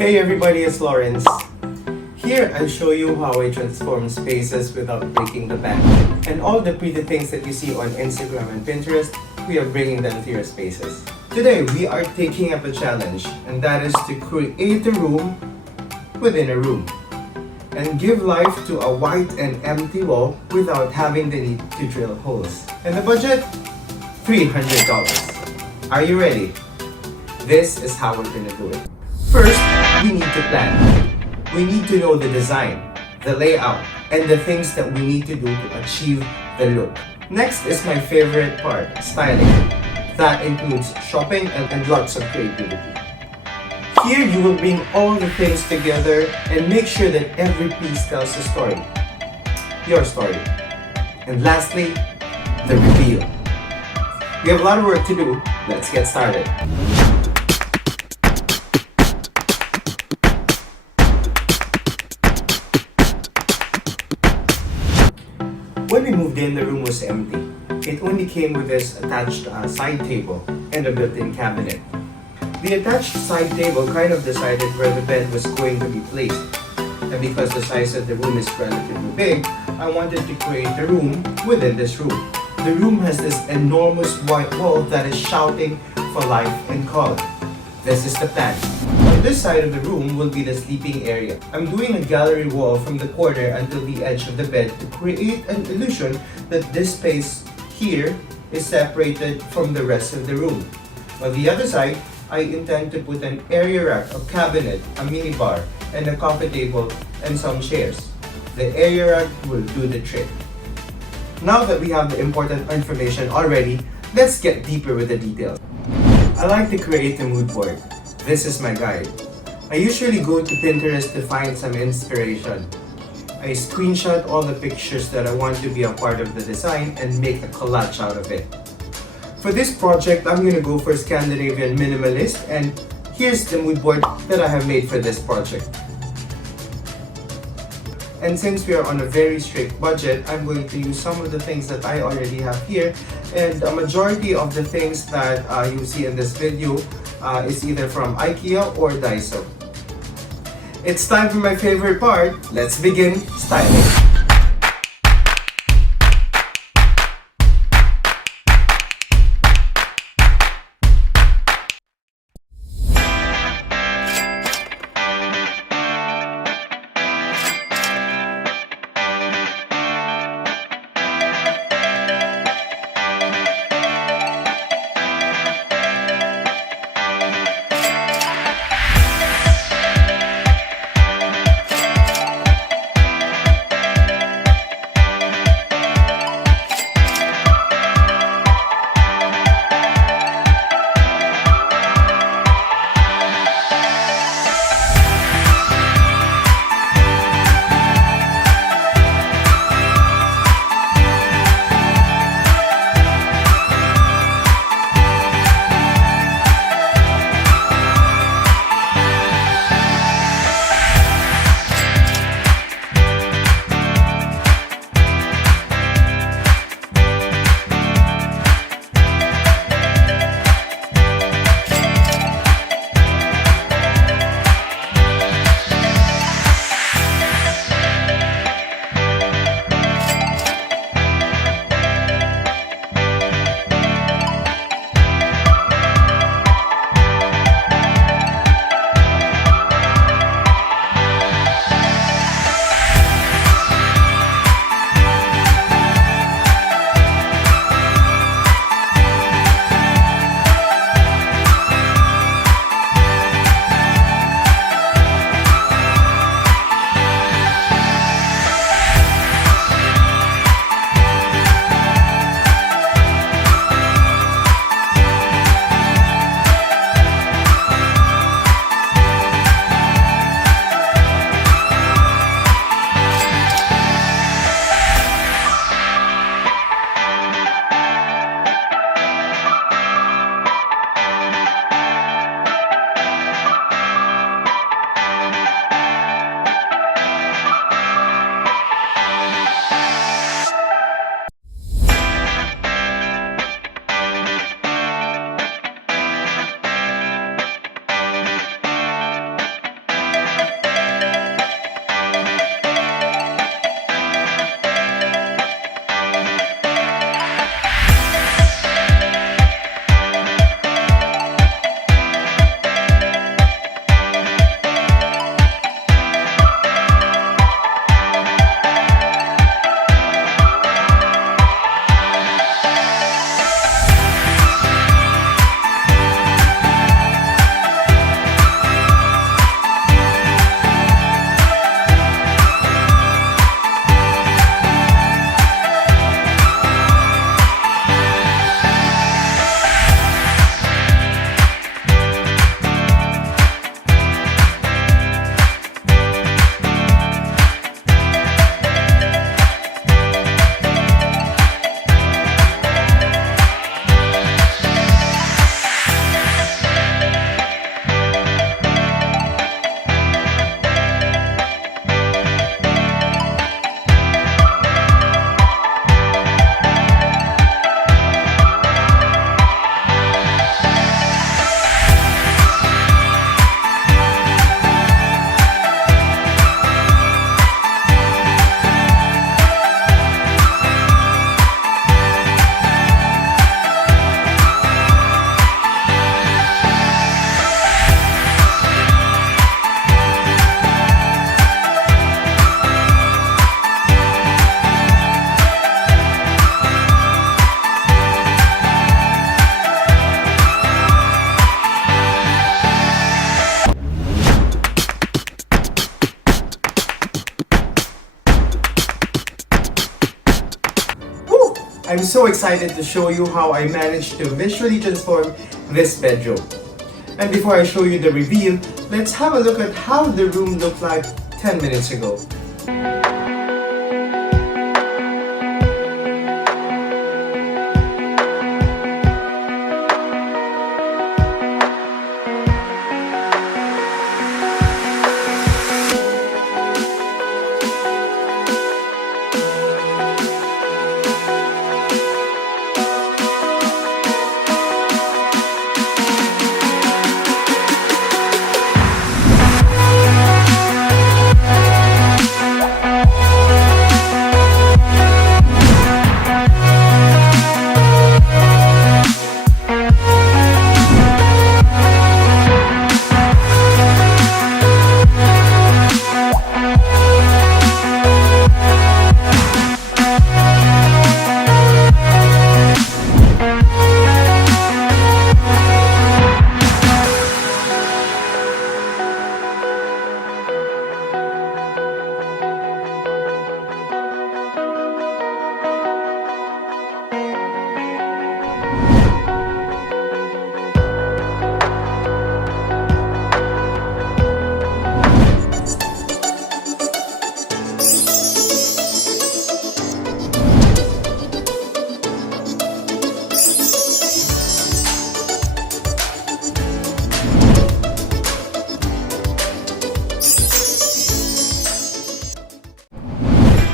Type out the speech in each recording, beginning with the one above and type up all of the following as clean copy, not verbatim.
Hey everybody, it's Laurenz. Here I show you how I transform spaces without breaking the bank. And all the pretty things that you see on Instagram and Pinterest, we are bringing them to your spaces. Today we are taking up a challenge, and that is to create a room within a room and give life to a white and empty wall without having the need to drill holes. And the budget? $300. Are you ready? This is how we're gonna do it. First, we need to plan. We need to know the design, the layout, and the things that we need to do to achieve the look. Next is my favorite part, styling. That includes shopping and lots of creativity. Here you will bring all the things together and make sure that every piece tells a story. Your story. And lastly, the reveal. We have a lot of work to do. Let's get started. When we moved in, the room was empty. It only came with this attached side table and a built-in cabinet. The attached side table kind of decided where the bed was going to be placed. And because the size of the room is relatively big, I wanted to create a room within this room. The room has this enormous white wall that is shouting for life and color. This is the plan. On this side of the room will be the sleeping area. I'm doing a gallery wall from the corner until the edge of the bed to create an illusion that this space here is separated from the rest of the room. On the other side, I intend to put an area rack, a cabinet, a minibar, and a coffee table and some chairs. The area rack will do the trick. Now that we have the important information already, let's get deeper with the details. I like to create a mood board. This is my guide. I usually go to Pinterest to find some inspiration. I screenshot all the pictures that I want to be a part of the design and make a collage out of it. For this project, I'm going to go for Scandinavian Minimalist, and here's the mood board that I have made for this project. And since we are on a very strict budget, I'm going to use some of the things that I already have here, and a majority of the things that you see in this video is either from IKEA or Daiso. It's time for my favorite part. Let's begin styling. I'm so excited to show you how I managed to visually transform this bedroom. And before I show you the reveal, let's have a look at how the room looked like 10 minutes ago.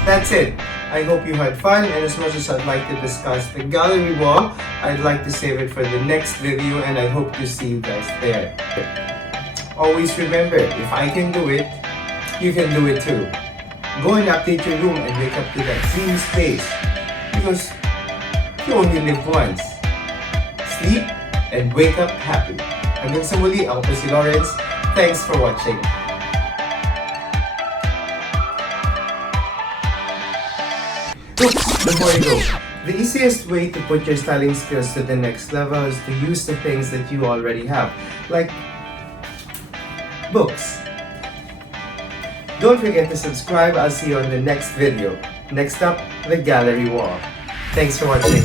That's it. I hope you had fun, and as much as I'd like to discuss the gallery wall, I'd like to save it for the next video, and I hope to see you guys there. Always remember, if I can do it, you can do it too. Go and update your room and wake up to that dream space, because you only live once. Sleep and wake up happy. Hanggang sa muli, ako po si Laurenz. Thanks for watching. Before you go, the easiest way to put your styling skills to the next level is to use the things that you already have, like books. Don't forget to subscribe. I'll see you on the next video. Next up, the gallery wall. Thanks for watching.